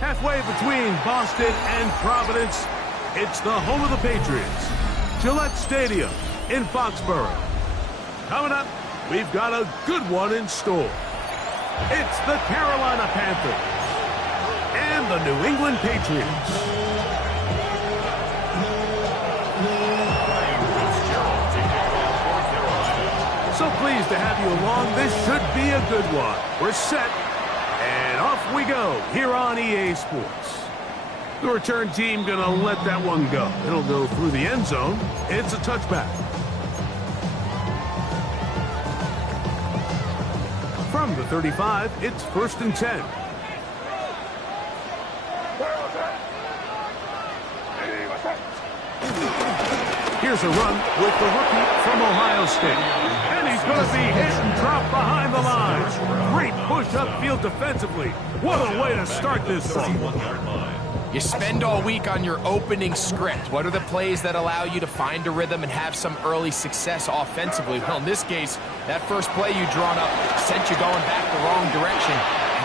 Halfway between Boston and Providence, it's the home of the Patriots, Gillette Stadium in Foxborough. Coming up, we've got a good one in store. It's the Carolina Panthers and the New England Patriots. So pleased to have you along. This should be a good one. We're set. And off we go here on EA Sports. The return team going to let that one go. It'll go through the end zone. It's a touchback. From the 35, it's 1st and 10. Here's a run with the rookie from Ohio State. And he's going to be hit and dropped behind the line. Great push upfield defensively. What a way to start this thing. You spend all week on your opening script. What are the plays that allow you to find a rhythm and have some early success offensively? Well, in this case, that first play you drawn up sent you going back the wrong direction.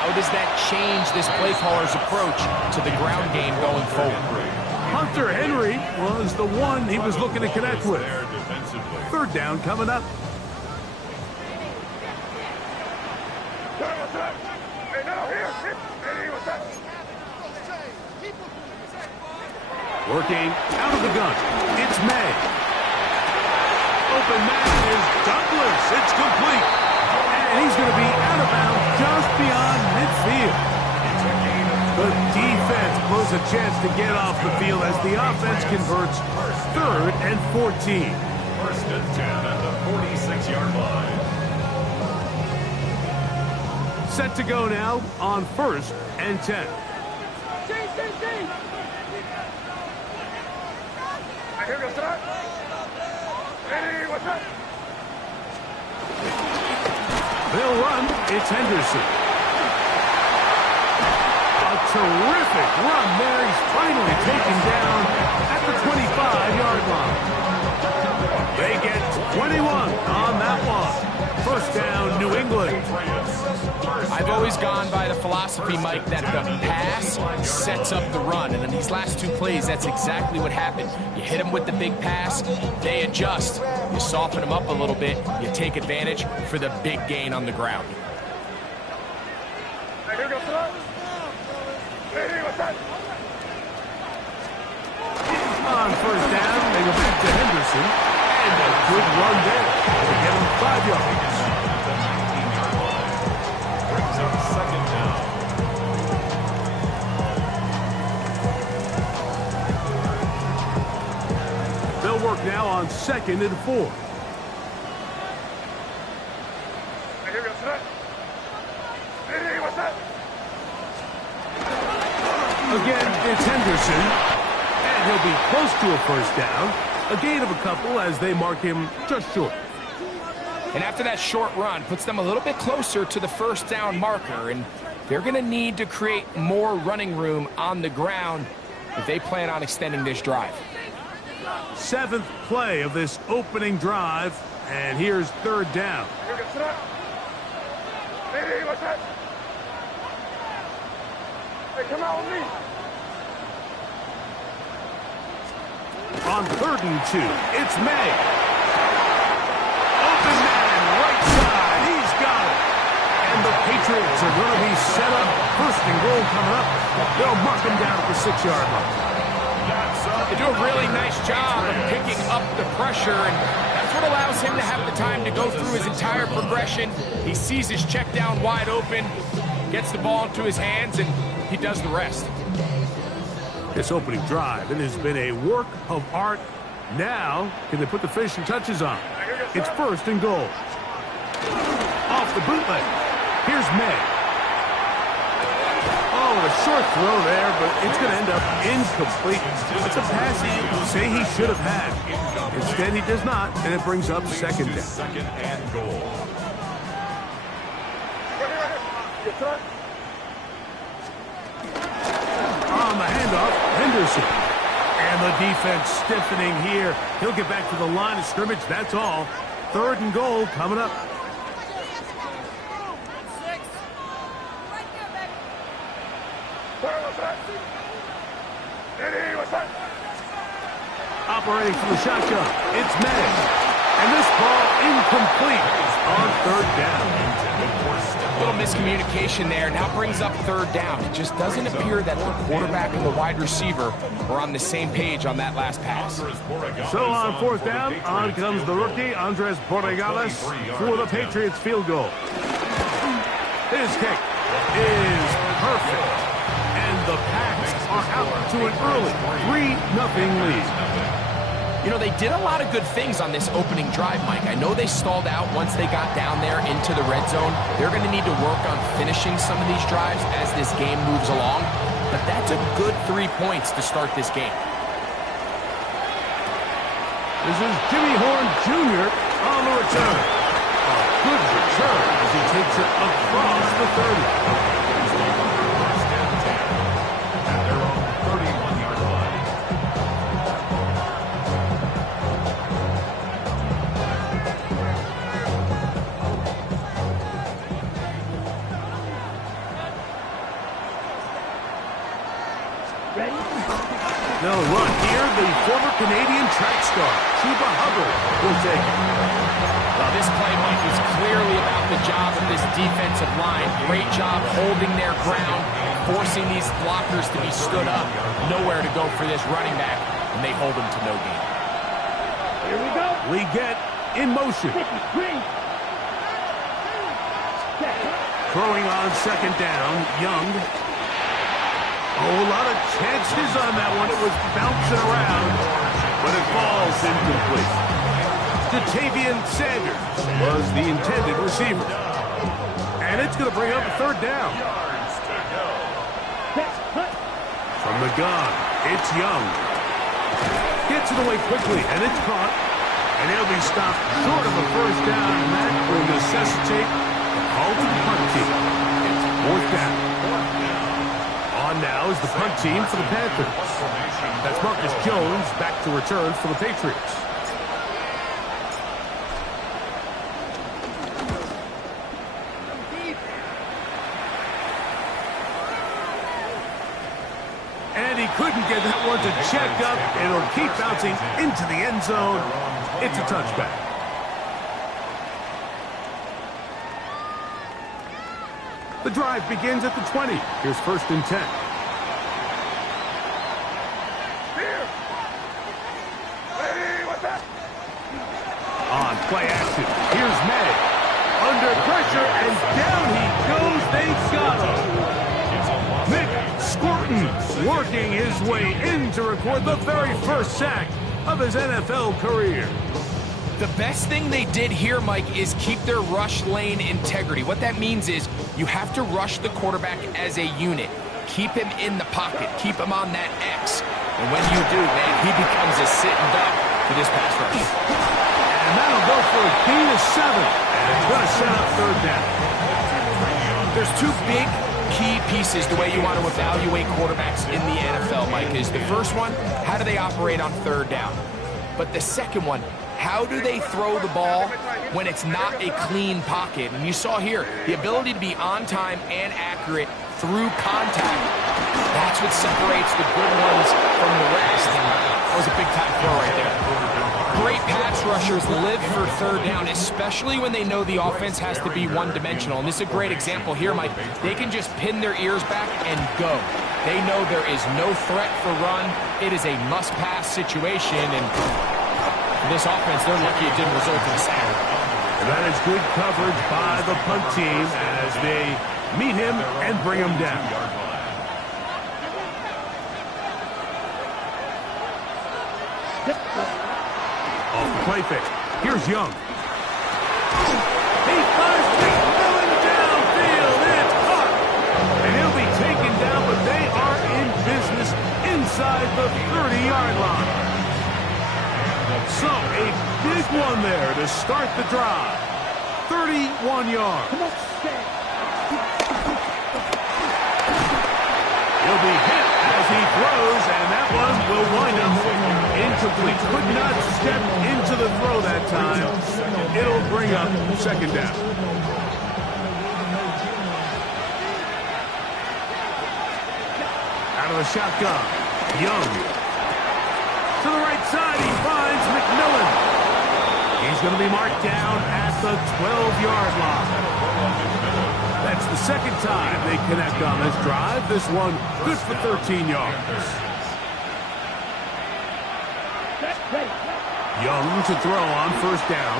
How does that change this play caller's approach to the ground game going forward? Hunter Henry was the one he was looking to connect with. 3rd down coming up. Working out of the gun. It's May. Open man is Douglas. It's complete. And he's going to be out of bounds just beyond midfield. The defense blows a chance to get off the field as the offense converts 3rd and 14. 1st and 10 at the 46-yard line. Set to go now on 1st and 10. They'll run. It's Henderson. A terrific run there. He's finally taken down at the 25-yard line. They get 21 on that one. 1st down, New England. I've always gone by the philosophy, Mike, that the pass sets up the run. And in these last 2 plays, that's exactly what happened. You hit them with the big pass, they adjust. You soften them up a little bit, you take advantage for the big gain on the ground. On 1st down, they go back to Henderson. And a good run there to get him 5 yards. Brings up 2nd down. They'll work now on 2nd and 4. Again, it's Henderson. And he'll be close to a 1st down. A gain of a couple as they mark him just short. And after that short run, puts them a little bit closer to the 1st down marker. And they're going to need to create more running room on the ground if they plan on extending this drive. 7th play of this opening drive. And here's 3rd down. Come out with me. On 3rd and 2, it's May. Open man, right side, he's got it. And the Patriots are going to be set up. 1st and goal coming up. They'll mark him down at the 6-yard line. They do a really nice job of picking up the pressure, and that's what allows him to have the time to go through his entire progression. He sees his check down wide open, gets the ball into his hands, and he does the rest. This opening drive, it has been a work of art. Now, can they put the finishing touches on? It's 1st and goal. Off the bootleg. Here's May. Oh, a short throw there, but it's going to end up incomplete. It's a pass you say he should have had. Instead, he does not, and it brings up 2nd down. 2nd and goal. On the handoff, Henderson. And the defense stiffening here. He'll get back to the line of scrimmage, that's all. 3rd and goal coming up. Operating from the shotgun, it's May. And this ball incomplete on 3rd down. A little miscommunication there. Now brings up 3rd down. It just doesn't appear that the quarterback and the wide receiver were on the same page on that last pass. So on 4th down, on comes the rookie, Andres Borregales, for the Patriots field goal. His kick is perfect. And the Pats are out to an early 3-0 lead. You know, they did a lot of good things on this opening drive, Mike. I know they stalled out once they got down there into the red zone. They're going to need to work on finishing some of these drives as this game moves along. But that's a good 3 points to start this game. This is Jimmy Horn Jr. on the return. A good return as he takes it across the 30. At their own 31-yard line. They'll run here. The former Canadian track star, Chuba Hubbard, will take it. Well, this play, Mike, is clearly about the job of this defensive line. Great job holding their ground, forcing these blockers to be stood up. Nowhere to go for this running back, and they hold him to no gain. Here we go. We get in motion. Throwing on 2nd down, Young. Oh, a lot of chances on that one. It was bouncing around, but it falls incomplete. Jatavian Sanders was the intended receiver. And it's going to bring up a 3rd down. From the gun, it's Young. Gets it away quickly, and it's caught. And he'll be stopped short of a 1st down, and that will necessitate a call to the punt team. It's 4th down. On now is the punt team for the Panthers. That's Marcus Jones back to return for the Patriots. And he couldn't get that one to check up. It'll keep bouncing into the end zone. It's a touchback. The drive begins at the 20. Here's 1st and 10. On play action, here's May. Under pressure, and down he goes. They got him. Nick Scorton working his way in to record the very first sack of his NFL career. The best thing they did here, Mike, is keep their rush lane integrity. What that means is you have to rush the quarterback as a unit. Keep him in the pocket. Keep him on that X. And when you do, man, he becomes a sitting duck for this pass rush. And that'll go for a gain of 7. And it's going to set up 3rd down. There's 2 big key pieces the way you want to evaluate quarterbacks in the NFL, Mike, is the first one, how do they operate on 3rd down? But the second one, how do they throw the ball when it's not a clean pocket? And you saw here, the ability to be on time and accurate through contact. That's what separates the good ones from the rest. And that was a big-time throw right there. Great pass rushers live for 3rd down, especially when they know the offense has to be one-dimensional. And this is a great example here, Mike. They can just pin their ears back and go. They know there is no threat for run. It is a must-pass situation, and this offense, they're lucky it didn't result in a sack. And that is good coverage by the punt team as they meet him and bring him down. Off the play fake. Here's Young. He fires it going downfield. It's caught. And he'll be taken down, but they are in business inside the 30-yard line. So, a big one there to start the drive. 31 yards. will be hit as he throws, and that one will wind up incomplete. Could not step into the throw that time. It'll bring up second down. Out of the shotgun, Young. To the right side, he finds McMillan. He's going to be marked down at the 12-yard line. That's the second time they connect on this drive. This one good for 13 yards. Young to throw on first down.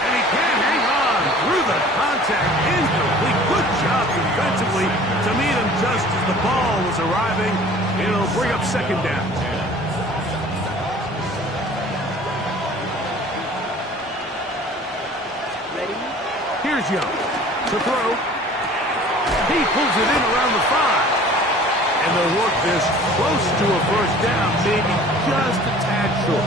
And he can't hang on through the contact. Incomplete. Good job defensively to meet him just as the ball was arriving. It'll bring up second down. Here's Young to throw. He pulls it in around the 5. And they'll work this close to a first down, maybe just a tad short.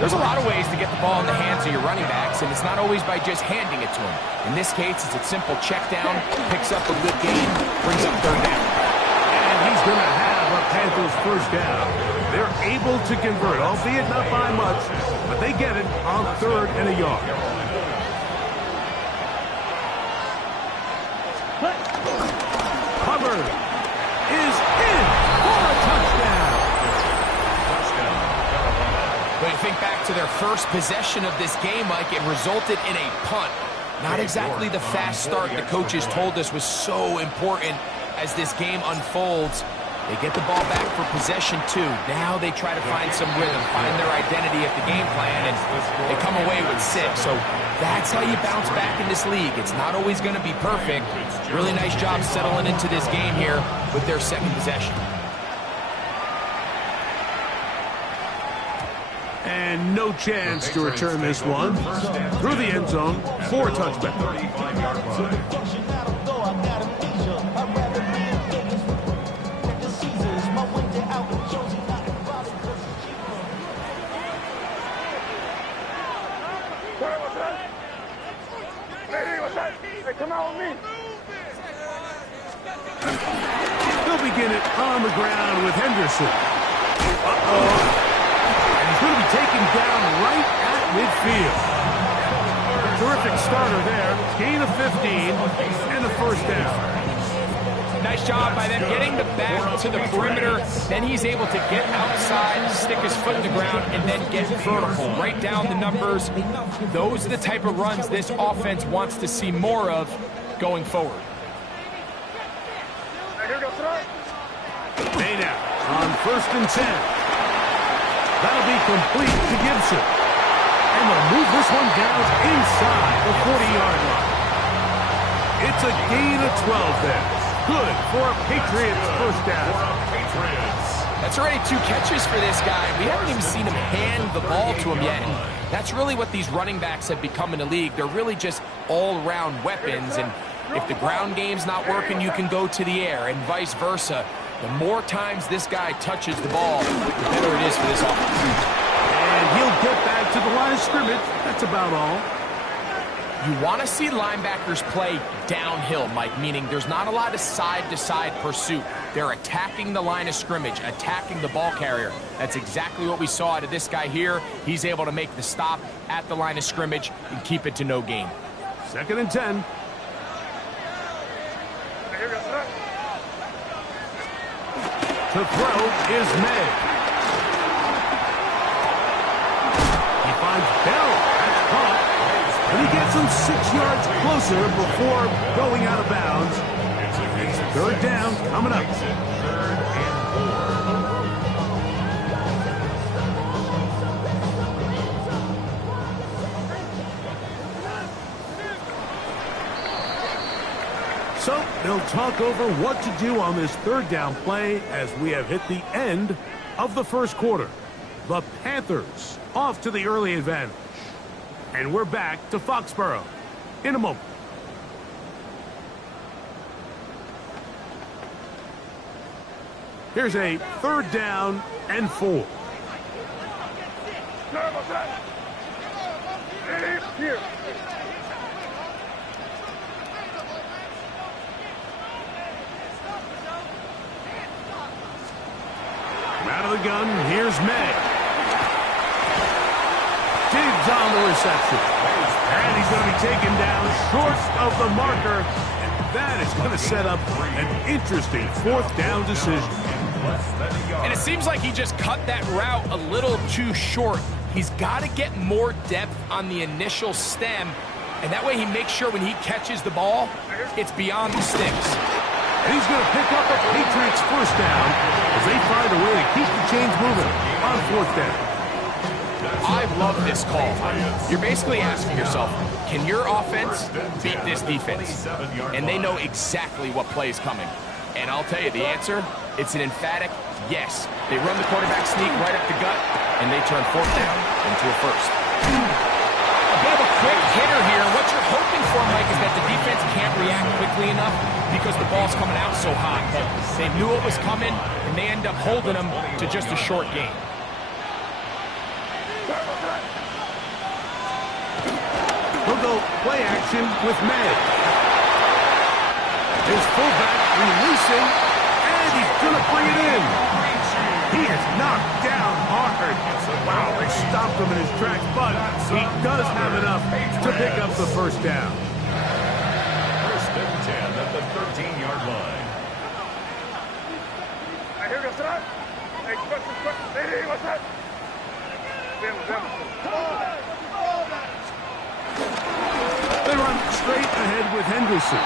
There's a lot of ways to get the ball in the hands of your running backs, and it's not always by just handing it to them. In this case, it's a simple check down, picks up a good gain, brings up third down. And he's going to have a Panthers first down. They're able to convert, albeit not by much, but they get it on 3rd and a yard. Hubbard is in for a touchdown. When you think back to their first possession of this game, Mike, it resulted in a punt. Not exactly the fast start the coaches told us was so important as this game unfolds. They get the ball back for possession 2. Now they try to find some rhythm, find their identity at the game plan, and they come away with 6. So that's how you bounce back in this league. It's not always going to be perfect. Really nice job settling into this game here with their second possession. And no chance to return this one. Through the end zone for a touchback. Hey, come out with me. They'll begin it on the ground with Henderson. And he's going to be taken down right at midfield. Terrific starter there. Gain of 15 and a first down. Nice job by them getting the back to the perimeter. Then he's able to get outside, stick his foot in the ground, and then get vertical. Right down the numbers. Those are the type of runs this offense wants to see more of going forward. Bayne on 1st and 10. That'll be complete to Gibson. And they'll move this one down inside the 40-yard line. It's a gain of 12 there. Good for a Patriots first down. That's already 2 catches for this guy. We haven't even seen him hand the ball to him yet. And that's really what these running backs have become in the league. They're really just all-around weapons. And if the ground game's not working, you can go to the air and vice versa. The more times this guy touches the ball, the better it is for this offense. And he'll get back to the line of scrimmage. That's about all. You want to see linebackers play downhill, Mike, meaning there's not a lot of side-to-side pursuit. They're attacking the line of scrimmage, attacking the ball carrier. That's exactly what we saw out of this guy here. He's able to make the stop at the line of scrimmage and keep it to no gain. 2nd and 10. To throw is May. He finds Bell. That's caught. And he gets him 6 yards closer before going out of bounds. It's 3rd down coming up. So they'll talk over what to do on this 3rd down play as we have hit the end of the first quarter. The Panthers off to the early advantage. And we're back to Foxborough in a moment. Here's a 3rd down and 4. shotgun. Here's May. Diggs on the reception. And he's going to be taken down short of the marker. And that is going to set up an interesting fourth down decision. And it seems like he just cut that route a little too short. He's got to get more depth on the initial stem, and that way he makes sure when he catches the ball, it's beyond the sticks. And he's going to pick up a Patriots first down as they find a way to keep the chains moving on fourth down. I love this call. You're basically asking yourself, can your offense beat this defense? And they know exactly what play is coming. And I'll tell you the answer, it's an emphatic yes. They run the quarterback sneak right up the gut, and they turn fourth down into a first. A bit of a quick hitter here. What you're hoping for, Mike, is that the defense can't react quickly enough because the ball's coming out so hot. But they knew it was coming, and they end up holding them to just a short game. We'll go play action with May. His fullback releasing, and he's going to bring it in. He is knocked down hard. Wow, they stopped him in his tracks, but he does have enough to pick up the first down. First and 10 at the 13-yard line. Here goes that. Hey, quick. Hey, what's that? They run straight ahead with Henderson.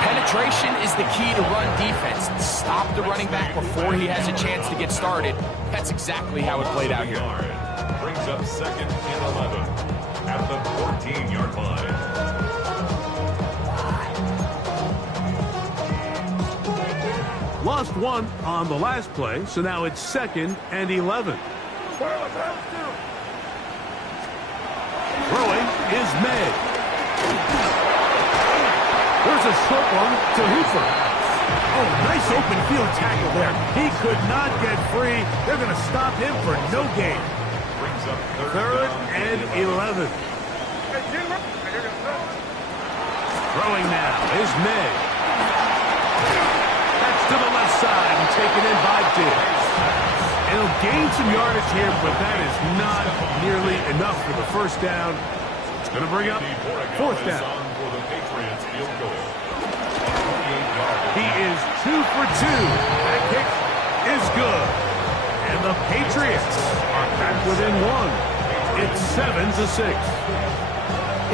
Penetration is the key to run defense. Stop the running back before he has a chance to get started. That's exactly how it played out here. Brings up second and 11 at the 14-yard line. Lost one on the last play, so now it's second and 11. Throwing is May. There's a short one to Hooper. Oh, nice open field tackle there. He could not get free. They're going to stop him for no gain. Brings up Third and 11. Throwing now is May. That's to the left side and taken in by Diggs. It'll gain some yardage here, but that is not nearly enough for the first down. It's going to bring up fourth down. He is 2 for 2. That kick is good. And the Patriots are back within one. It's 7-6.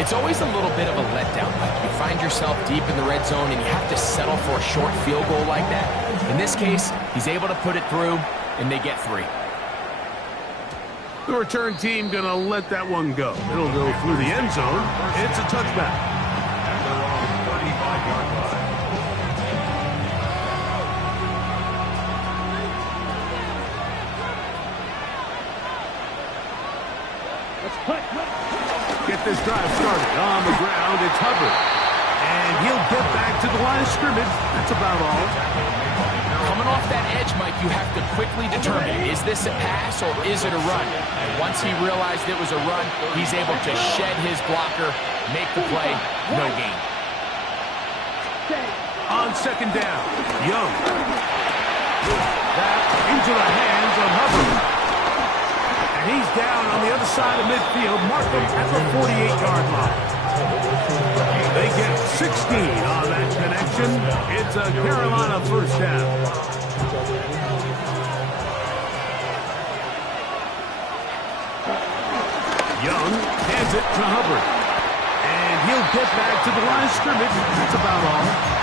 It's always a little bit of a letdown. You find yourself deep in the red zone and you have to settle for a short field goal like that. In this case, he's able to put it through, and they get 3. The return team going to let that one go. It'll go through the end zone. It's a touchback. At their own 35-yard line. Get this drive started. On the ground, it's Hubbard. And he'll get back to the line of scrimmage. That's about all. Coming off that edge, Mike, you have to quickly determine, is this a pass or is it a run? And once he realized it was a run, he's able to shed his blocker, make the play, no gain. On second down, Young. That into the hands of Hubbard. And he's down on the other side of midfield. Mark him at the 48-yard line. They get 16 on that connection. It's a Carolina first down. Young hands it to Hubbard. And he'll get back to the line of scrimmage. That's about all.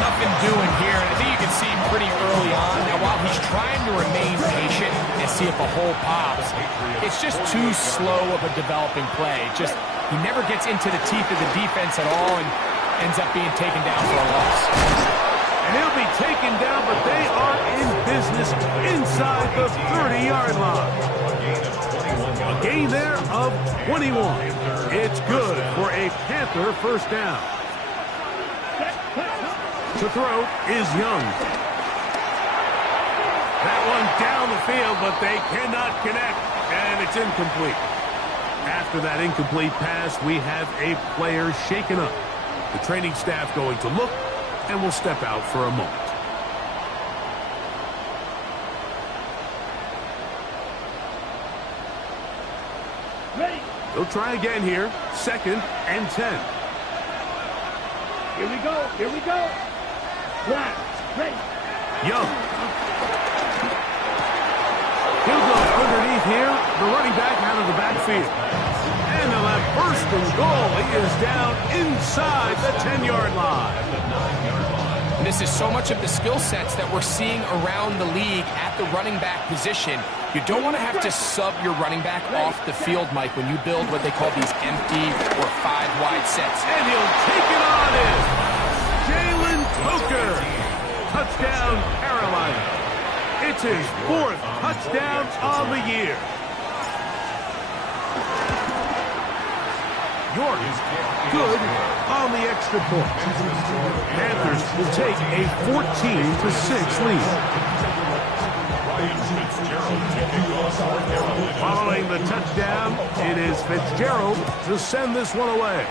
Nothing doing here, and I think you can see pretty early on. Now, while he's trying to remain patient and see if a hole pops, it's just too slow of a developing play. He never gets into the teeth of the defense at all and ends up being taken down for a loss. And he'll be taken down, but they are in business inside the 30-yard line. A gain there of 21. It's good for a Panther first down. To throw is Young. That one down the field, but they cannot connect, and it's incomplete. After that incomplete pass, we have a player shaken up. The training staff going to look, and will step out for a moment. He'll try again here. 2nd and 10. Here we go. Here we go. Black. Great. Young. He'll go underneath here. The running back out of the backfield. And they'll have 1st and goal. He is down inside the 10-yard line. And this is so much of the skill sets that we're seeing around the league at the running back position. You don't want to have to sub your running back off the field, Mike, when you build what they call these empty or 5-wide sets. And he'll take it on in. Jalen Coker. Touchdown, Carolina. It's his 4th touchdown of the year. York is good on the extra point. Panthers will take a 14-6 lead. Following the touchdown, it is Fitzgerald to send this one away.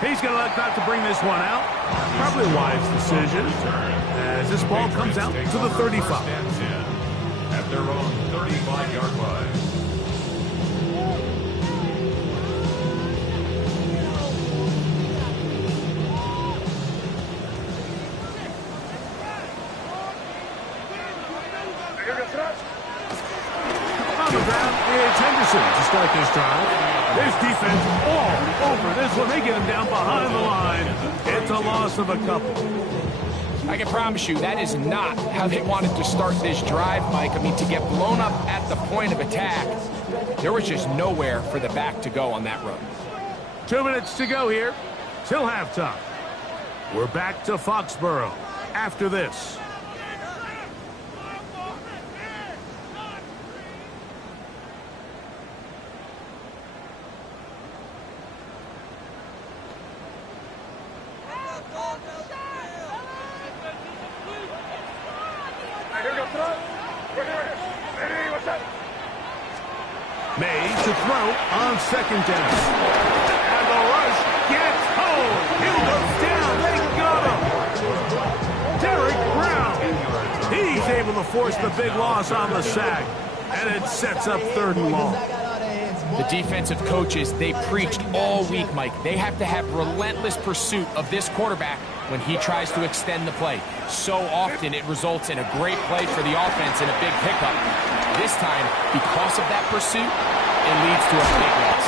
He's going to elect not to bring this one out. Probably a wise decision as this ball comes out to the 35. At their own 35-yard line. On the ground, it's Henderson to start this drive. There's defense all over this one. They get him down behind the line. It's a loss of a couple. I can promise you that is not how they wanted to start this drive, Mike. I mean, to get blown up at the point of attack, there was just nowhere for the back to go on that run. 2 minutes to go here till halftime. We're back to Foxborough after this. May to throw on 2nd down. And the rush gets home. Hill goes down. They got him. Derek Brown. He's able to force the big loss on the sack. And it sets up 3rd and long. The defensive coaches, they preached all week, Mike. They have to have relentless pursuit of this quarterback when he tries to extend the play. So often it results in a great play for the offense and a big pickup. This time, because of that pursuit, it leads to a big loss.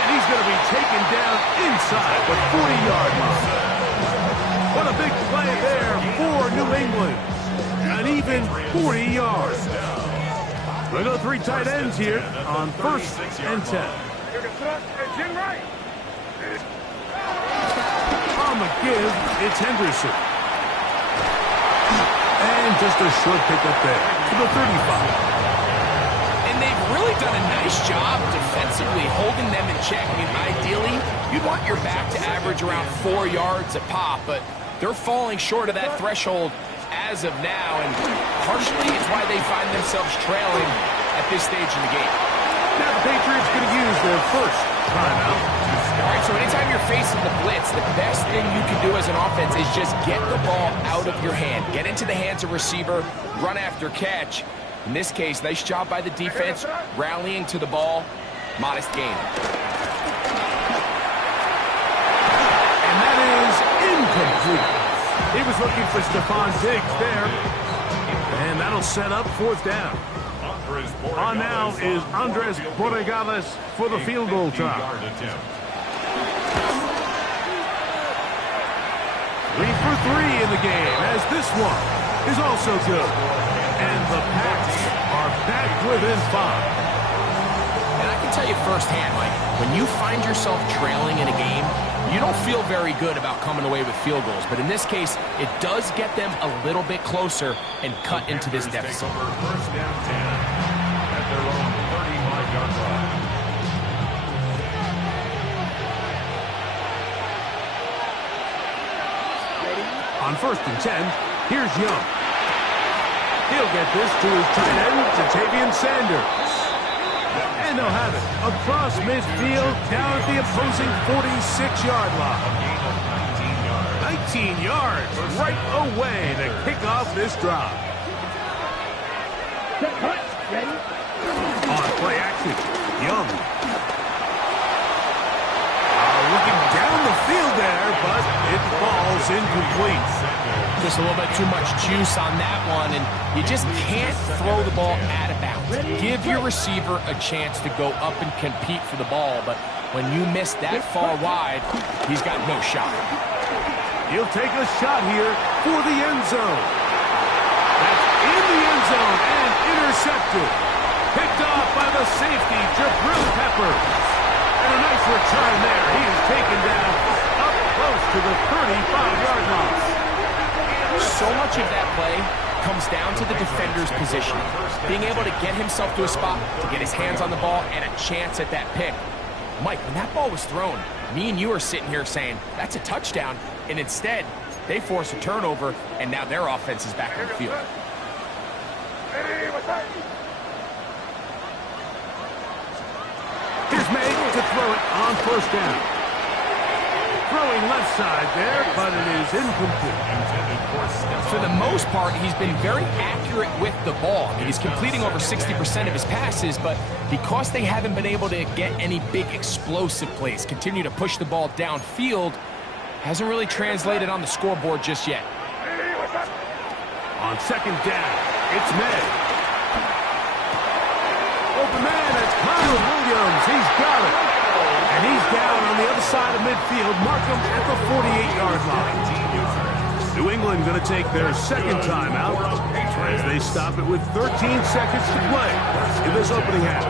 And he's going to be taken down inside the 40-yard line. What a big play there for New England. An even 40 yards. We'll go 3 tight ends here on 1st and 10. On the give, it's Henderson. And just a short pickup there to the 35. And they've really done a nice job defensively holding them in check. I mean, ideally, you'd want your back to average around 4 yards a pop, but they're falling short of that threshold as of now, and partially it's why they find themselves trailing at this stage in the game. Now the Patriots going to use their 1st timeout. All right, so anytime you're facing the blitz, the best thing you can do as an offense is just get the ball out of your hand. Get into the hands of receiver, run after catch. In this case, nice job by the defense, rallying to the ball. Modest gain. And that is incomplete. He was looking for Stephon Diggs there. And that'll set up 4th down. On now is Andres Borregales for the field goal try. 3 for 3 in the game, as this one is also good. And the Pats are back within 5. And I can tell you firsthand, Mike, when you find yourself trailing in a game, you don't feel very good about coming away with field goals. But in this case, it does get them a little bit closer and cut into this deficit. 1st down 10 at their own 35-yard line. On 1st and 10, here's Young. He'll get this to his tight end, Jatavian Sanders. And they'll have it across midfield down at the opposing 46-yard line. 19 yards right away to kick off this drive. On play action, Young. Looking down the field there, but it falls incomplete. Just a little bit too much juice on that one, and you just can't throw the ball out of bounds. Give your receiver a chance to go up and compete for the ball, but when you miss that far wide, he's got no shot. He'll take a shot here for the end zone. That's in the end zone and intercepted. Picked off by the safety, Jabril Peppers. And a nice return there. He is taken down up close to the 35-yard line. So much of that play comes down to the defender's position. Being able to get himself to a spot, to get his hands on the ball, and a chance at that pick. Mike, when that ball was thrown, me and you are sitting here saying, that's a touchdown, and instead, they force a turnover, and now their offense is back on the field. Here's May to throw it on first down. Throwing left side there, but it is incomplete. For the most part, he's been very accurate with the ball. I mean, he's completing over 60% of his passes, but because they haven't been able to get any big explosive plays, continue to push the ball downfield, hasn't really translated on the scoreboard just yet. On second down, it's May. Open man, it's Connor Williams. He's got it. And he's down on the other side of midfield. Mark him at the 48-yard line. New England going to take their second timeout as they stop it with 13 seconds to play in this opening half.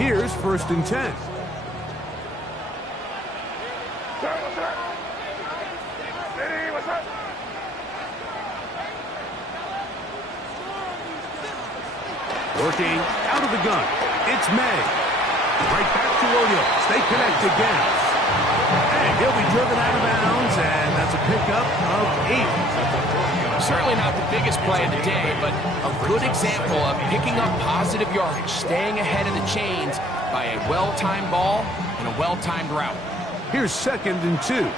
Here's first and 10. Working out of the gun. It's May. Right back to Williams. They connect again. And he'll be driven out of bounds, and that's a pickup of 8. Certainly not the biggest play of the day, but a good example of picking up positive yardage, staying ahead of the chains by a well-timed ball and a well-timed route. Here's second and 2.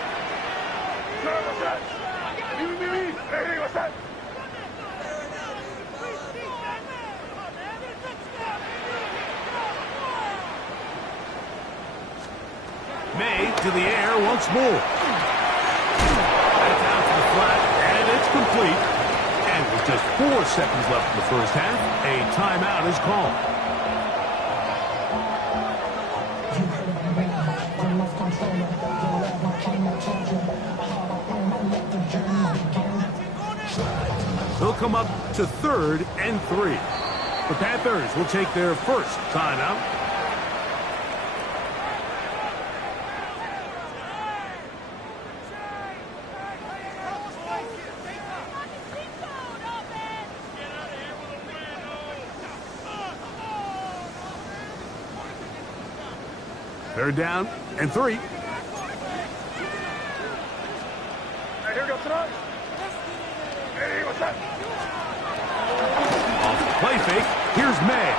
May to the air once more. That's out to the flat, and it's complete. And with just 4 seconds left in the first half, a timeout is called. He'll come up to 3rd and 3. The Panthers will take their first timeout. Third down and 3. Hey, here goes tonight. Hey, what's that? Off the play fake, here's May.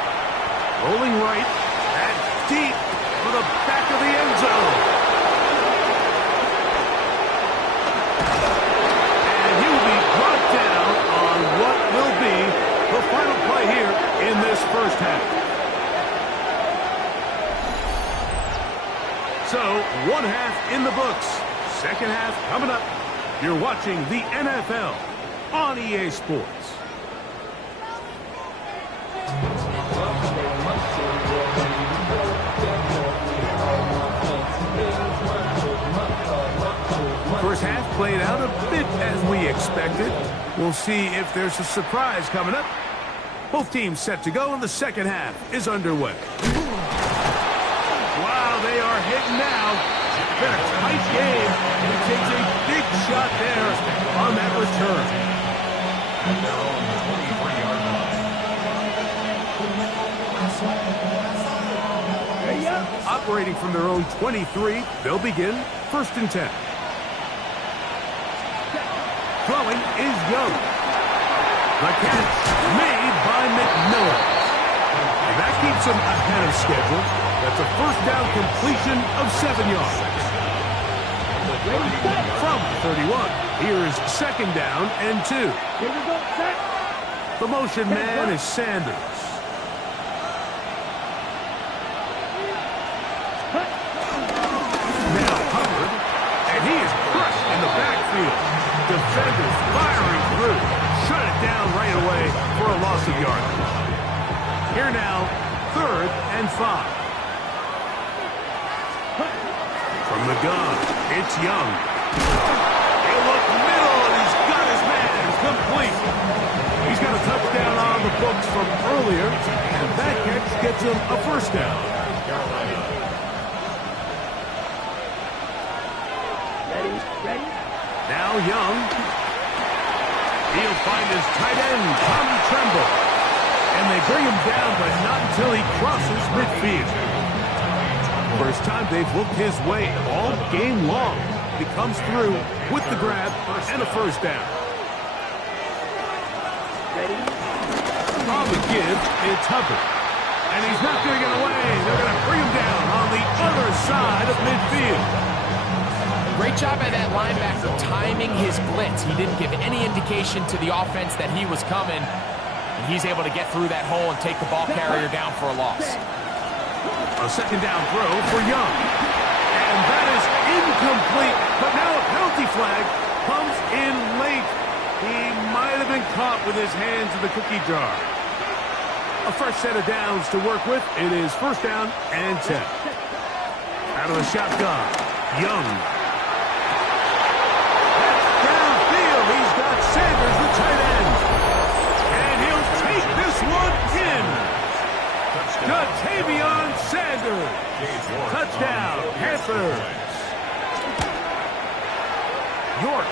Rolling right, and deep for the back of the end zone. And he will be brought down on what will be the final play here in this first half. So, one half in the books. Second half coming up. You're watching the NFL on EA Sports. First half played out a bit as we expected. We'll see if there's a surprise coming up. Both teams set to go, and the second half is underway. Wow, they are hitting now. It's been a tight game. He takes a big shot there on that return. And they're on the 23-yard line. Operating from their own 23, they'll begin first and 10. Throwing is Young. The catch made by McMillan. And that keeps him ahead of schedule. That's a first down completion of 7 yards. From 31, here's second down and 2. The motion man is Sanders. Now Hubbard, and he is crushed in the backfield. Defenders firing through. Shut it down right away for a loss of yardage. Here now, 3rd and 5. From the gun, it's Young. He'll look middle, and he's got his man complete. He's got a touchdown on the books from earlier, and that catch gets him a first down. Ready? Now Young. He'll find his tight end, Tommy Tremble. And they bring him down, but not until he crosses midfield. First time they've looked his way all game long. He comes through with the grab and a first down. On the give, it's Hubbard. And he's not going to get away. They're going to bring him down on the other side of midfield. Great job by that linebacker timing his blitz. He didn't give any indication to the offense that he was coming. And he's able to get through that hole and take the ball carrier down for a loss. A second down throw for Young. And that is incomplete. But now a penalty flag comes in late. He might have been caught with his hands in the cookie jar. A fresh set of downs to work with. It is first down and 10. Out of the shotgun, Young. Downfield, he's got Sanders, the tight end. And he'll take this one in. Ja'Tavion Sanders. Touchdown, Panthers. York,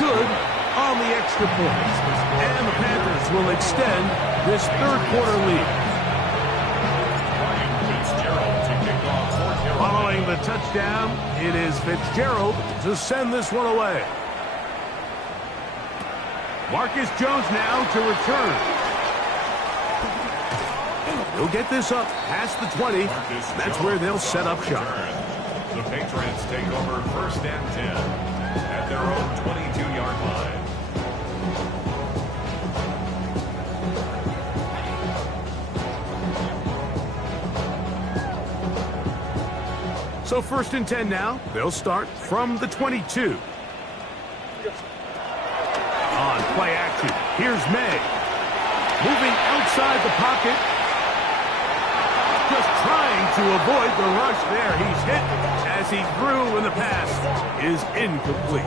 good on the extra point. And the Panthers will extend this third-quarter lead. Following the touchdown, it is Fitzgerald to send this one away. Marcus Jones now to return. He'll get this up past the 20. That's where they'll set up shop. The Patriots take over first and 10 at their own 22-yard line. So first and 10 now. They'll start from the 22. On play action, here's May. Moving outside the pocket. Just trying to avoid the rush there. He's hit as he threw when the pass is incomplete.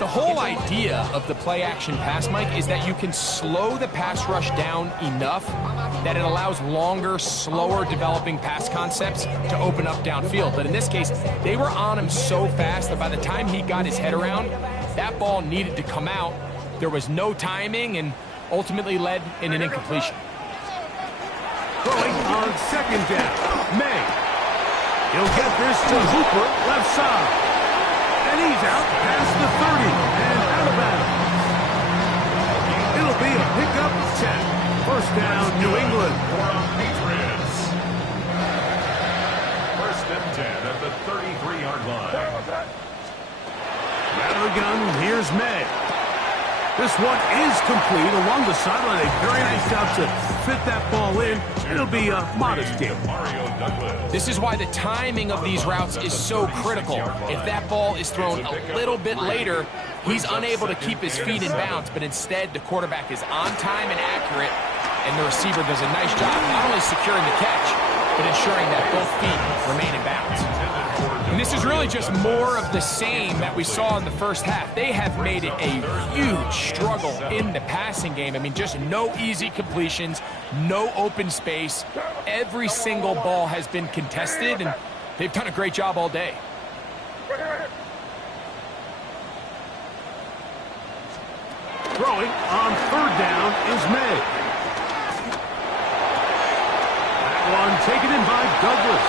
The whole idea of the play-action pass, Mike, is that you can slow the pass rush down enough that it allows longer, slower developing pass concepts to open up downfield. But in this case, they were on him so fast that by the time he got his head around, that ball needed to come out. There was no timing and ultimately led in an incompletion. Throwing on second down, May. He'll get this to Hooper, left side. And he's out past the 30 and out of bounds. It'll be a pickup of 10. First down, New England. Patriots. First and 10 at the 33-yard line. Out of the gun, here's May. This one is complete along the sideline. A very nice job to fit that ball in. It'll be a modest gain. This is why the timing of these routes is so critical. If that ball is thrown a little bit later, he's unable to keep his feet in bounds, but instead the quarterback is on time and accurate, and the receiver does a nice job not only securing the catch, but ensuring that both feet remain in bounds. And this is really just more of the same that we saw in the first half. They have made it a huge struggle in the passing game. I mean, just no easy completions, no open space. Every single ball has been contested, and they've done a great job all day. Throwing on third down is May. That one taken in by Douglas.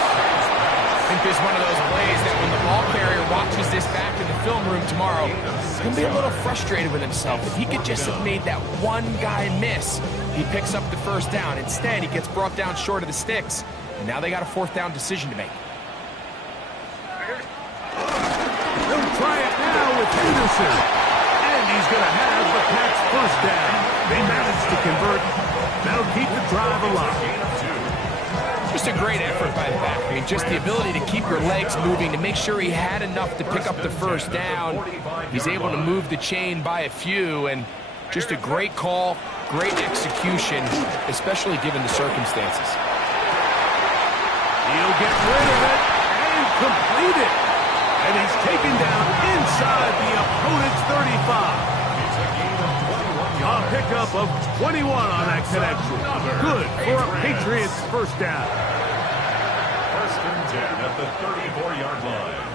I think this is one of those plays that when the ball carrier watches this back in the film room tomorrow, he's going to be a little frustrated with himself. If he could just have made that one guy miss, he picks up the first down. Instead, he gets brought down short of the sticks, and now they got a fourth down decision to make. Henderson. And he's going to have the Pats first down. They managed to convert. That'll keep the drive alive. Just a great effort by the back. I mean, just the ability to keep your legs moving, to make sure he had enough to pick up the first down. He's able to move the chain by a few, and just a great call, great execution, especially given the circumstances. He'll get rid of it and complete it. And he's taken down inside the opponent's 35. A pickup of 21 on that connection. Good for a Patriots first down. First and 10 at the 34-yard line.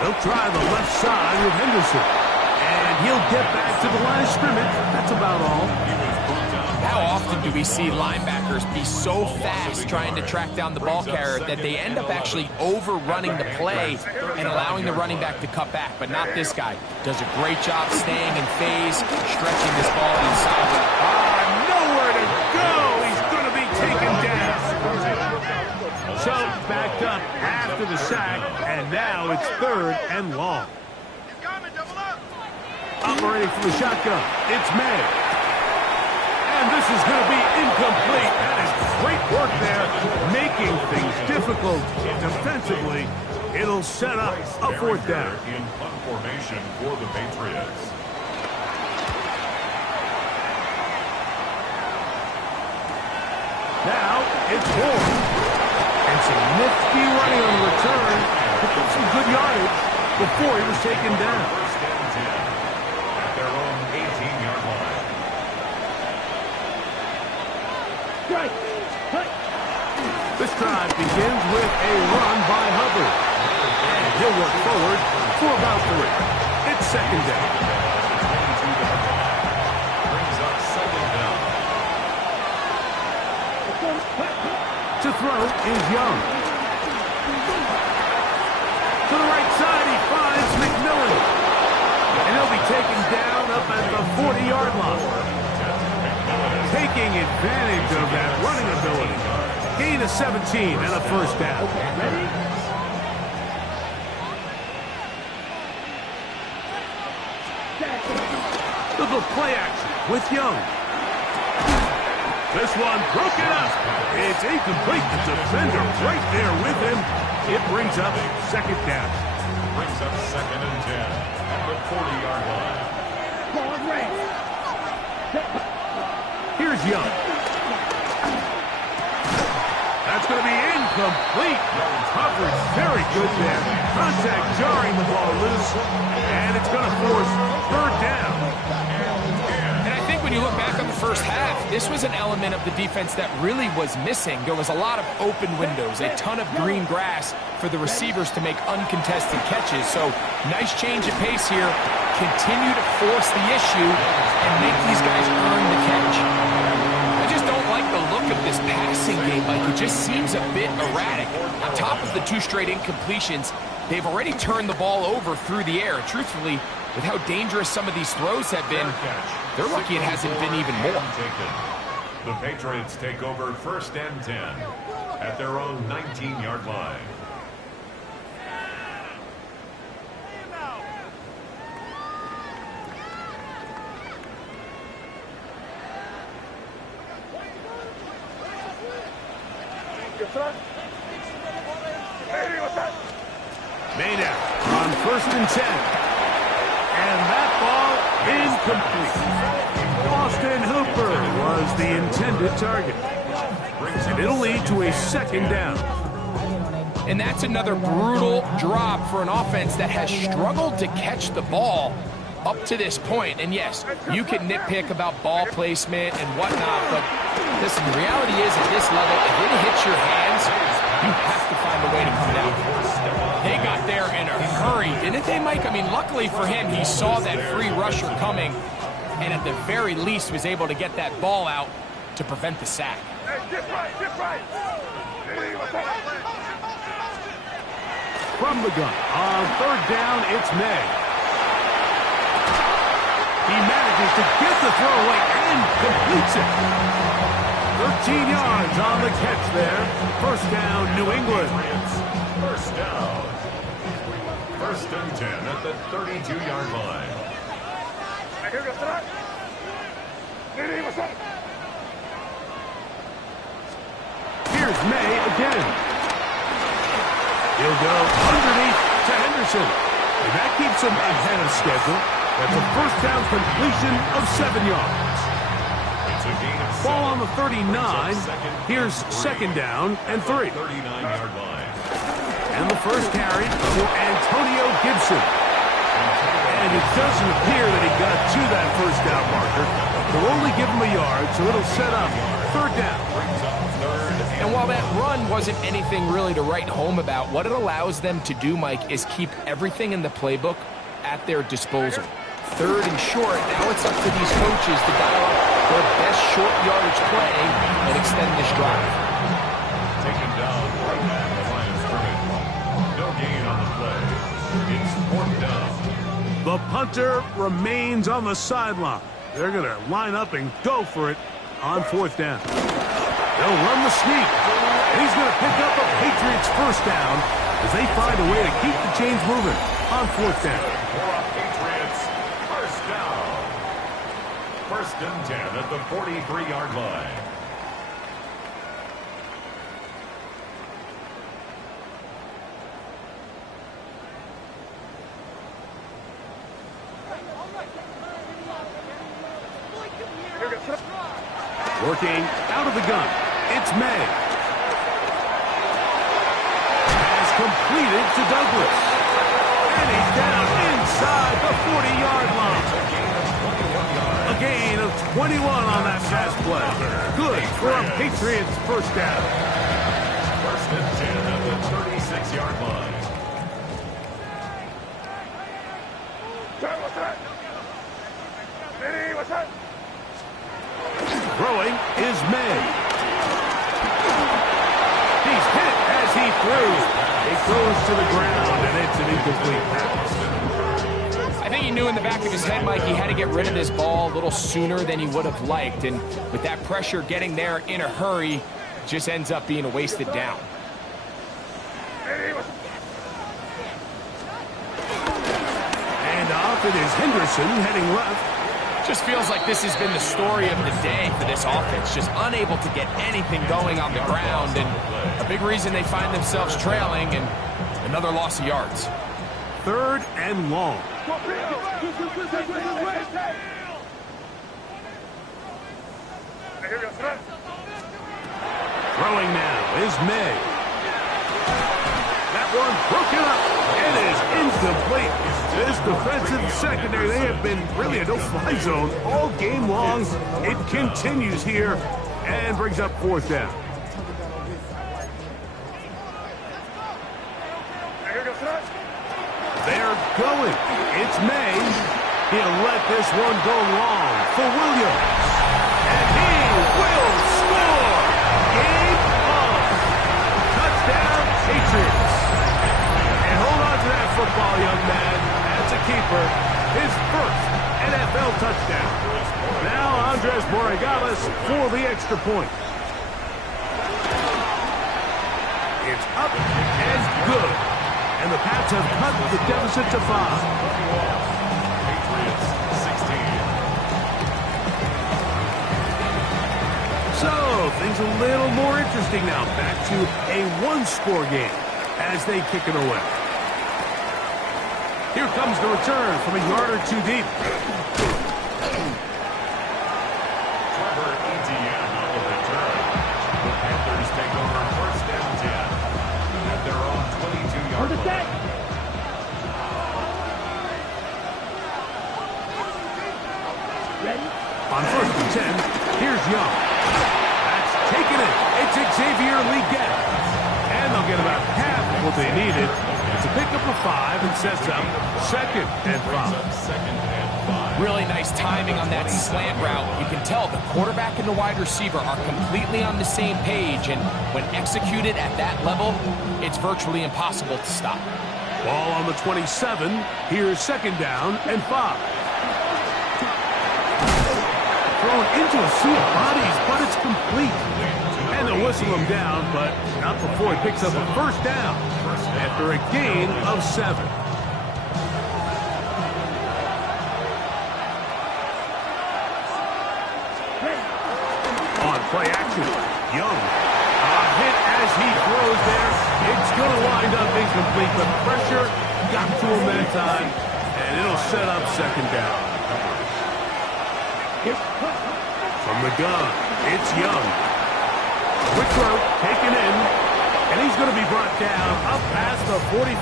They'll try the left side with Henderson. And he'll get back to the line of scrimmage. That's about all. How often do we see linebackers be so fast trying to track down the ball carrier that they end up actually overrunning the play and allowing the running back to cut back? But not this guy. Does a great job staying in phase, stretching this ball inside. Nowhere to go. He's going to be taken down. So backed up after the sack, and now it's 3rd and long. Operating from the shotgun, it's May. And this is going to be incomplete. That is great work there, making things difficult defensively. It'll set up a 4th down. In punt formation for the Patriots. Now it's Ward. And some nifty running on the return. Picked up some good yardage before he was taken down. First and 10 at their own 18-yard line. This drive begins with a run by Hubbard. And he'll work forward for about 3. It's 2nd down. Brings up 2nd down. To throw is Young. To the right side, he finds McMillan. And he'll be taken down up at the 40-yard line. Taking advantage of that running ability. Gain of 17 and a first down. Little play action with Young. This one broken up. It's incomplete. The defender right there with him. It brings up 2nd down. Brings up 2nd and 10 at the 40-yard line. Here's Young. That's going to be incomplete. Coverage very good there. Contact jarring the ball loose. And it's going to force 3rd down. And I think when you look back on the first half, this was an element of the defense that really was missing. There was a lot of open windows, a ton of green grass for the receivers to make uncontested catches. So nice change of pace here. Continue to force the issue and make these guys earn the catch. I just don't like the look of this passing game. Like, it just seems a bit erratic. On top of the 2 straight incompletions, they've already turned the ball over through the air. Truthfully, with how dangerous some of these throws have been, they're lucky it hasn't been even more. The Patriots take over 1st and 10 at their own 19-yard line. Maynard on 1st and 10. And that ball incomplete. Austin Hooper was the intended target. And it'll lead to a 2nd down. And that's another brutal drop for an offense that has struggled to catch the ball up to this point. And yes, you can nitpick about ball placement and whatnot, but listen, the reality is at this level, if it hits your hands, you have to find a way to come down. They got there in a hurry, didn't they, Mike? I mean, luckily for him, he saw that free rusher coming, and at the very least was able to get that ball out to prevent the sack. From the gun, on 3rd down, it's May. He manages to get the throw away and completes it. 13 yards on the catch there. First down, New England. First down. First and 10 at the 32-yard line. Here's May again. He'll go underneath to Henderson. And that keeps him ahead of schedule. That's a first down completion of 7 yards. It's a gain of 7. Ball on the 39. Here's second down and 3. 39-yard line. And the first carry for Antonio Gibson. And it doesn't appear that he got to that first down marker. They'll only give him a yard, so it'll set up third down. And while that run wasn't anything really to write home about, what it allows them to do, Mike, is keep everything in the playbook at their disposal. Third and short, now it's up to these coaches to dial up their best short yardage play and extend this drive. Taken down right at the line of scrimmage. No gain on the play. It's fourth down. The punter remains on the sideline. They're going to line up and go for it on fourth down. They'll run the sneak. And he's going to pick up a Patriots first down as they find a way to keep the chains moving on fourth down. For a Patriots first down. First and 10 at the 43-yard line. Working out of the gun. It's May. Pass completed to Douglas. And he's down inside the 40-yard line. A gain of 21 on that pass play. Good for a Patriots first down. First and 10 at the 36-yard line. Throwing is May. He's hit as he throws. It goes to the ground, and it's an incomplete pass. I think he knew in the back of his head, Mike, he had to get rid of this ball a little sooner than he would have liked. And with that pressure getting there in a hurry, it just ends up being a wasted down. And off it is Henderson heading left. Just feels like this has been the story of the day for this offense. Just unable to get anything going on the ground. And a big reason they find themselves trailing and another loss of yards. Third and long. Throwing now is May. That one broken up. It is incomplete. This defensive secondary, they have been really a no-fly zone all game long. It continues here and brings up fourth down. They're going. It's May. He'll let this one go long for Williams. And he will score. Game on. Touchdown, Patriots. And hold on to that football, young man. That's a keeper. His first NFL touchdown. Now Andres Borregales for the extra point. It's up and good. And the Pats have cut the deficit to 5. Patriots 16. So, things a little more interesting now. Back to a one-score game as they kick it away. Here comes the return from a yard or two deep. Trevor Etienne on the return. The Panthers take over first and 10 at their own 22-yard line. On first and 10, here's Young. That's taken it. It's Xavier Leggett. And they'll get about half of what they needed. It's a pickup of 5 and sets up second and 5. Really nice timing on that slant route. You can tell the quarterback and the wide receiver are completely on the same page, and when executed at that level, it's virtually impossible to stop. Ball on the 27. Here's second down and 5. Thrown into a sea of bodies, but it's complete. And And they'll whistle him down, but not before he picks up a first down after a gain of 7. On play action, Young. A hit as he throws there. It's going to wind up incomplete. The pressure got to him that time, and it'll set up second down. From the gun, it's Young. Quick throw, taken in, and he's going to be brought down up past the 45.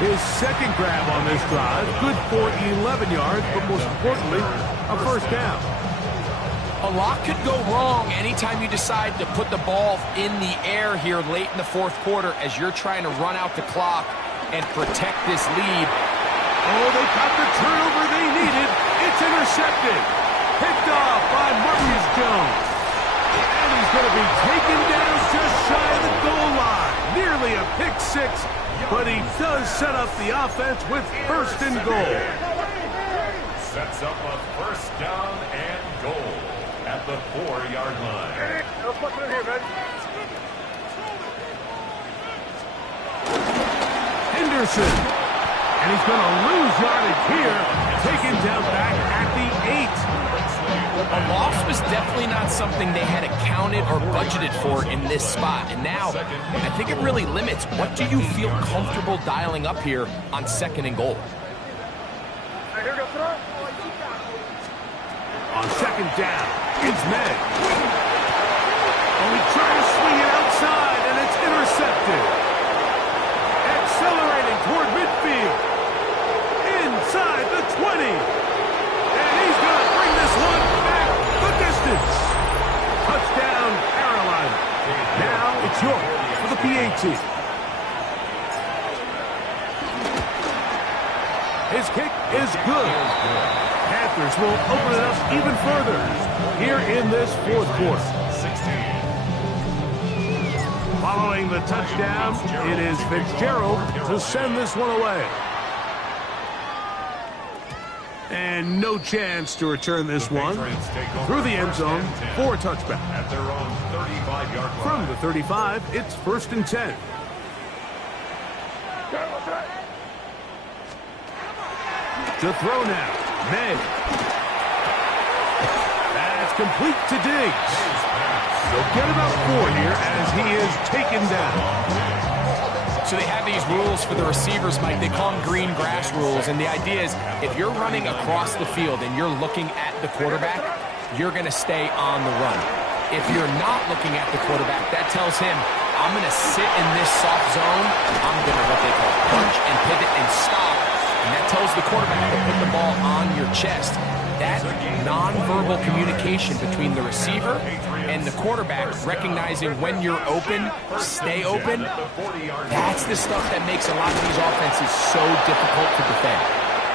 His second grab on this drive, good for 11 yards, but most importantly, a first down. A lot could go wrong anytime you decide to put the ball in the air here late in the fourth quarter as you're trying to run out the clock and protect this lead. Oh, they caught the turnover they needed. It's intercepted. Picked off by Marcus Jones. And he's going to be taken down just shy of the goal line. Nearly a pick six, but he does set up the offense with first and goal. Sets up a first down and goal at the 4-yard line. Henderson. And he's going to lose yardage here. Taken down back at the 8. A loss was definitely not something they had accounted or budgeted for in this spot. And now, I think it really limits. What do you feel comfortable dialing up here on second and goal? On second down, it's Meg. Oh, he tried to swing it outside, and it's intercepted. Accelerating toward midfield. Inside the 20. And he's going to bring this one back the distance. Touchdown, Carolina. Now it's York for the PAT. His kick is good. Panthers will open it up even further here in this fourth quarter. 16. Following the touchdown, it is Fitzgerald to send this one away. And no chance to return this one through the end zone for a touchback. At their own 35-yard line. From the 35, it's first and 10. To throw now, Meg. That's complete to Diggs. They'll get about 4 here as he is taken down. So they have these rules for the receivers, Mike. They call them green grass rules. And the idea is if you're running across the field and you're looking at the quarterback, you're going to stay on the run. If you're not looking at the quarterback, that tells him, I'm going to sit in this soft zone. I'm going to what they call punch and pivot and stop. And that tells the quarterback to put the ball on your chest. That nonverbal communication between the receiver and the quarterback, recognizing when you're open, stay open, that's the stuff that makes a lot of these offenses so difficult to defend.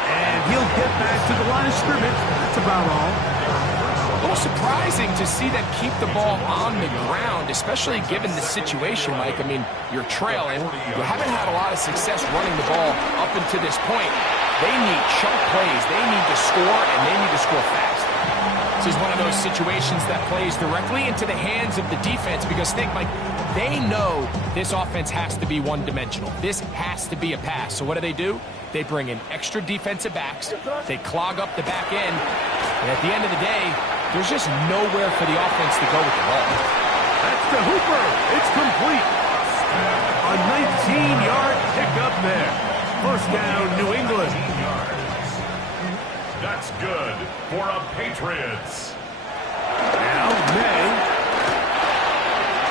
And he'll get back to the line of scrimmage. That's about all. A little surprising to see them keep the ball on the ground, especially given the situation, Mike. I mean, you're trailing. You haven't had a lot of success running the ball up until this point. They need chunk plays. They need to score, and they need to score fast. This is one of those situations that plays directly into the hands of the defense because, think, Mike, they know this offense has to be one-dimensional. This has to be a pass. So what do? They bring in extra defensive backs. They clog up the back end. And at the end of the day, there's just nowhere for the offense to go with the ball. That's to Hooper. It's complete. A 19-yard pickup there. First down, New England. That's good for a Patriots. Now, May.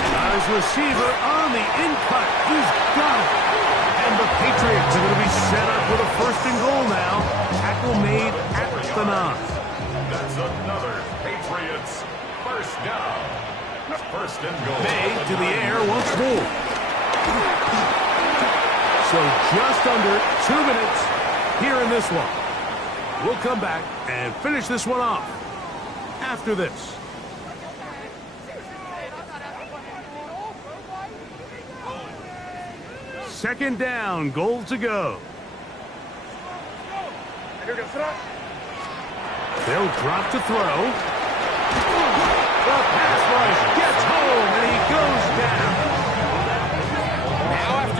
Got his receiver on the in-cut. He's got it. And the Patriots are going to be set up with a first and goal now. Tackle made at the 9. That's another Patriots first down. First and goal. May to the air once more. So just under 2 minutes here in this one. We'll come back and finish this one off after this. Second down, goal to go. They'll drop to throw. The pass rush gets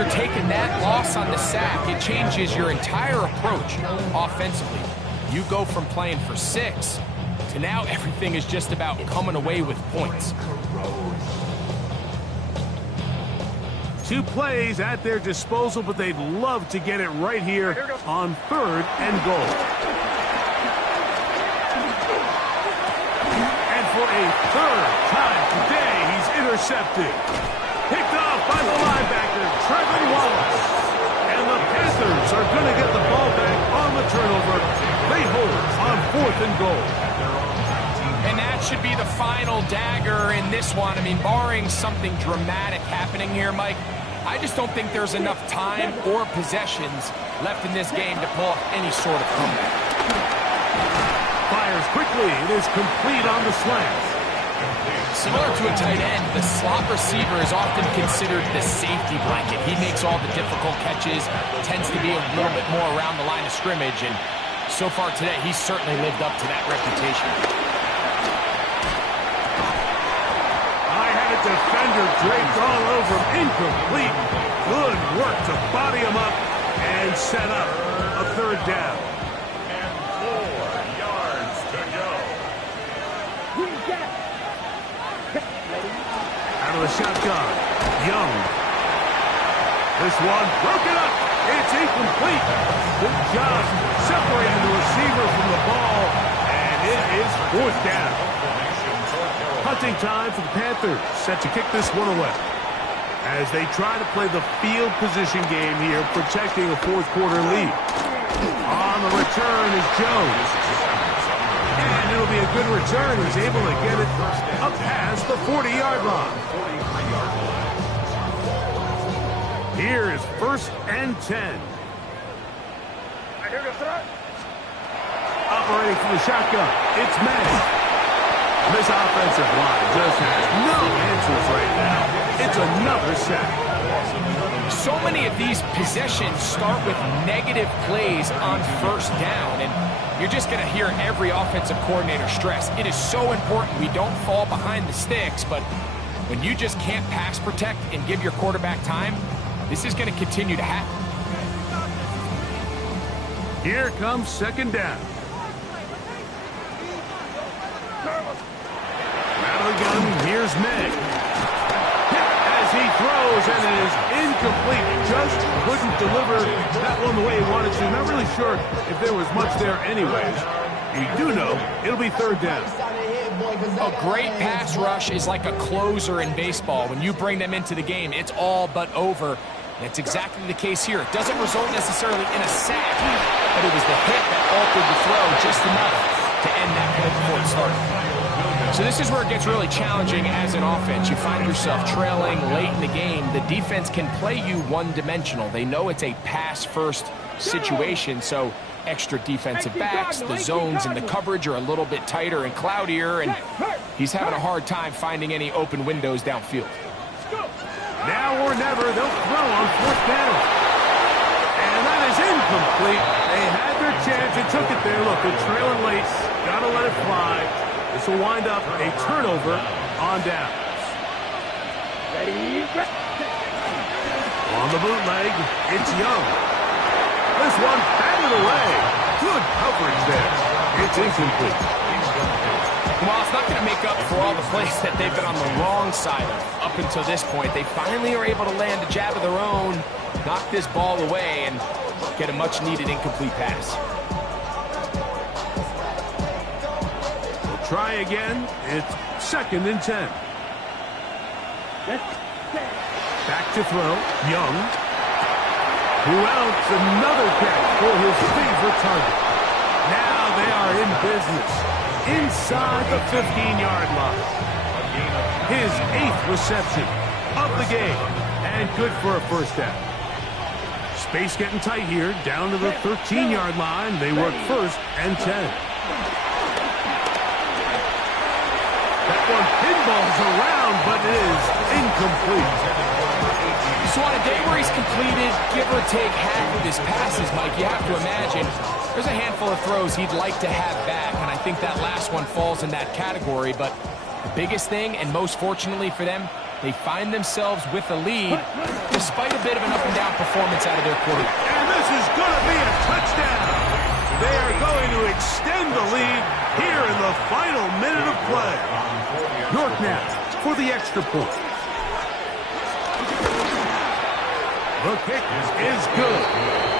after taking that loss on the sack, it changes your entire approach offensively. You go from playing for 6 to now everything is just about coming away with points. 2 plays at their disposal, but they'd love to get it right here on 3rd and goal. And for a 3rd time today, he's intercepted. Picked off by the linebacker, Trevor Wallace. And the Panthers are going to get the ball back on the turnover. They hold on 4th and goal. And that should be the final dagger in this one. I mean, barring something dramatic happening here, Mike, I just don't think there's enough time or possessions left in this game to pull off any sort of comeback. Fires quickly. It is complete on the slant. Similar to a tight end, the slot receiver is often considered the safety blanket. He makes all the difficult catches, tends to be a little bit more around the line of scrimmage, and so far today, he's certainly lived up to that reputation. Defender draped all over him. Incomplete. Good work to body him up and set up a 3rd down. And 4 yards to go. Out of the shotgun. Young. This one broken up. It's incomplete. Good job separating the receiver from the ball. And it is 4th down. Hunting time for the Panthers, set to kick this one away. As they try to play the field position game here, protecting a 4th quarter lead. On the return is Jones. And it'll be a good return. He's able to get it up past the 40-yard line. Here is 1st and 10. Operating from the shotgun, it's May. This offensive line just has no answers right now. It's another sack. So many of these possessions start with negative plays on 1st down, and you're just going to hear every offensive coordinator stress. It is so important we don't fall behind the sticks, but when you just can't pass protect and give your quarterback time, this is going to continue to happen. Here comes 2nd down. Out of the gun, here's Meg. Hit as he throws, and it is incomplete. Just couldn't deliver that one the way he wanted to. Not really sure if there was much there anyways. You do know it'll be 3rd down. A great pass rush is like a closer in baseball. When you bring them into the game, it's all but over. That's exactly the case here. It doesn't result necessarily in a sack, but it was the hit that altered the throw just enough to end that play before it started. So this is where it gets really challenging as an offense. You find yourself trailing late in the game. The defense can play you one-dimensional. They know it's a pass-first situation, so extra defensive backs, the zones and the coverage are a little bit tighter and cloudier, and he's having a hard time finding any open windows downfield. Now or never, they'll throw on 4th down. And that is incomplete. They had their chance and took it there. Look, they're trailing late. Got to let it fly. This will wind up a turnover on downs. On the bootleg, it's Young. This one batted away. Good coverage there. It's incomplete. Well, it's not going to make up for all the plays that they've been on the wrong side of up until this point. They finally are able to land a jab of their own, knock this ball away, and get a much-needed incomplete pass. We'll try again. It's 2nd and 10. Back to throw. Young. Who else? Another catch for his favorite target. Now they are in business. Inside the 15-yard line. His 8th reception of the game. And good for a 1st down. Space getting tight here. Down to the 13-yard line. They work 1st and 10. That one pinballs around, but it is incomplete. So on a day where he's completed, give or take half of his passes, Mike, you have to imagine there's a handful of throws he'd like to have back, and I think that last one falls in that category. But the biggest thing, and most fortunately for them, They find themselves with a lead despite a bit of an up-and-down performance out of their quarterback. And this is going to be a touchdown. They are going to extend the lead here in the final minute of play. York now for the extra point. The kick is good.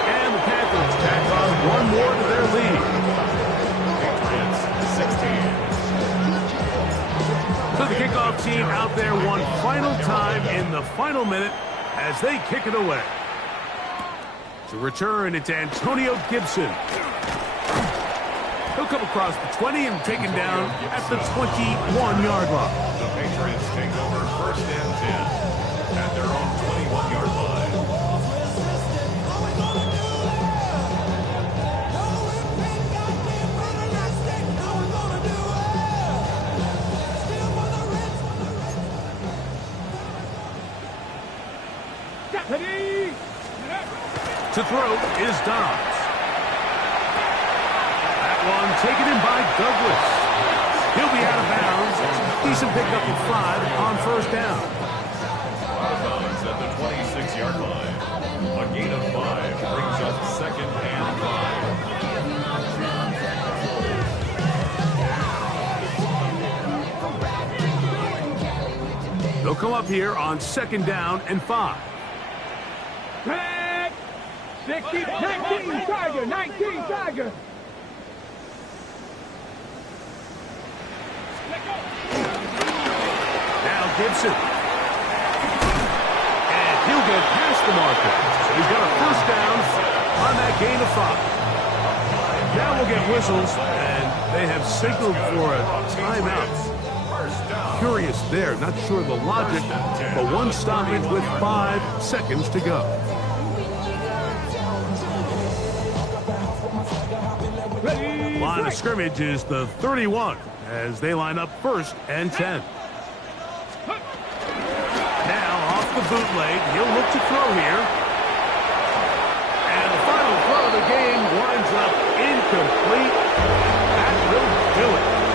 And the Panthers tack on one more to their lead. Patriots 16. So the kickoff team out there one final time in the final minute as they kick it away. To return, it's Antonio Gibson. He'll come across the 20 and taken down at the 21-yard line. The Patriots take over 1st and 10 at their own 21-yard line. To throw is Dobbs. That one taken in by Douglas. He'll be out of bounds. Decent pickup of 5 on 1st down. Out of bounds at the 26-yard line. A gain of 5 brings up 2nd and 5. They'll come up here on 2nd down and 5. 19 Tiger, 19 Tiger. Now Gibson. And he'll get past the marker. So he's got a 1st down on that gain of 5. Now we'll get whistles, and they have signaled for a timeout. Curious there, not sure the logic, but one stoppage with 5 seconds to go. Line of scrimmage is the 31 as they line up 1st and 10. Now off the bootleg, he'll look to throw here. And the final throw of the game winds up incomplete. That will do it.